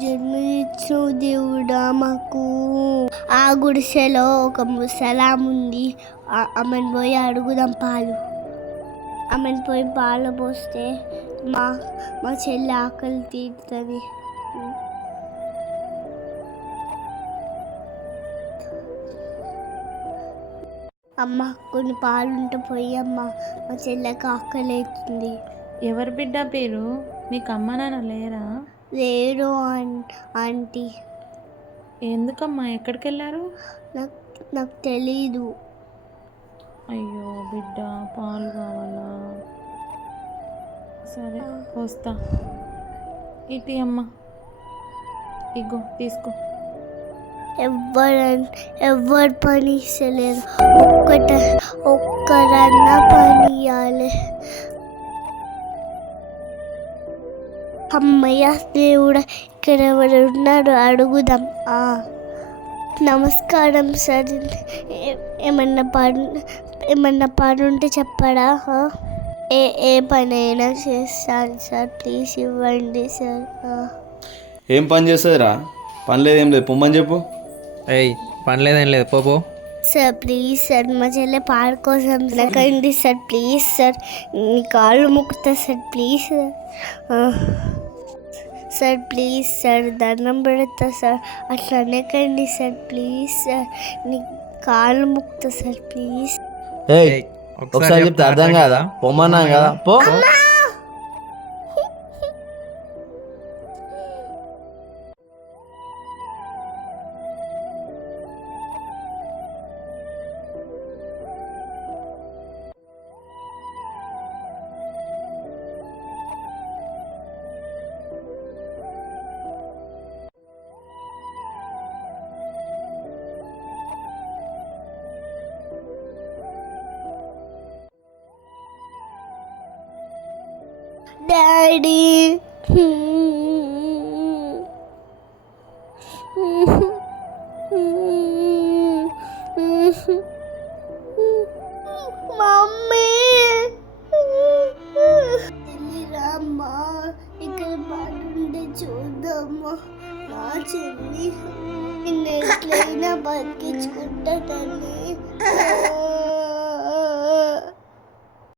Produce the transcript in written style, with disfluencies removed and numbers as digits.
జన్మనిచ్చు దేవుడా మాకు. ఆ గుడిసెలో ఒక ముసలాం ఉంది, ఆమెను పోయి అడుగుదాం పాలు. ఆమెను పోయి పాలు పోస్తే మా మా చెల్లి ఆకలి తీరుతుంది. అమ్మ కొన్ని పాలుంటే పోయి అమ్మ, మా చెల్లెకి ఆకలి అవుతుంది. ఎవరి బిడ్డ పేరు? నీకు అమ్మ నాన్న లేరా? లేరు ఆంటీ. ఎందుకమ్మా, ఎక్కడికి వెళ్ళారు? నాకు తెలీదు. అయ్యో బిడ్డ, పాలు కావాలా? సరే వస్తా. ఇటీ అమ్మ, ఇగో తీసుకో. ఎవరు పని ఇస్తలేరు, ఒక్కరన్నా పని ఇవ్వాలి. అమ్మయ్య దేవుడా, ఇక్కడ ఎవరు ఉన్నారు అడుగుదాం. నమస్కారం సార్, ఏమన్నా పని ఉంటే చెప్పడా? ఏ పని అయినా చేస్తాను సార్, ప్లీజ్ ఇవ్వండి సార్. ఏం పని చేస్తుందిరా? పని లేదు ఏం లేదు, పొమ్మని చెప్పు. ఏయ్, పని లేదేం లేదు, పో. సార్ ప్లీజ్ సార్, మా చెల్లె పాడు కోసం తినకండి సార్, ప్లీజ్ సార్, నీ కాళ్ళు మొక్కుతా sir, please sir. Sir please sir, దండం పెడతా సార్, అట్లా అనకండి సార్, ప్లీజ్ సార్, నీ కాళ్ళు మొక్కుతా సార్, ప్లీజ్. ఒకసారి చెప్తే అర్థం కాదా? పొమ్మన్నా కదా, పో. డాడీ, మమ్మీ రామ్మా, ఇక్కడ బాగుండే చూద్దామా. నా చెల్లి నిన్ను ఎట్లయినా బతికించుకుంటా తల్లి.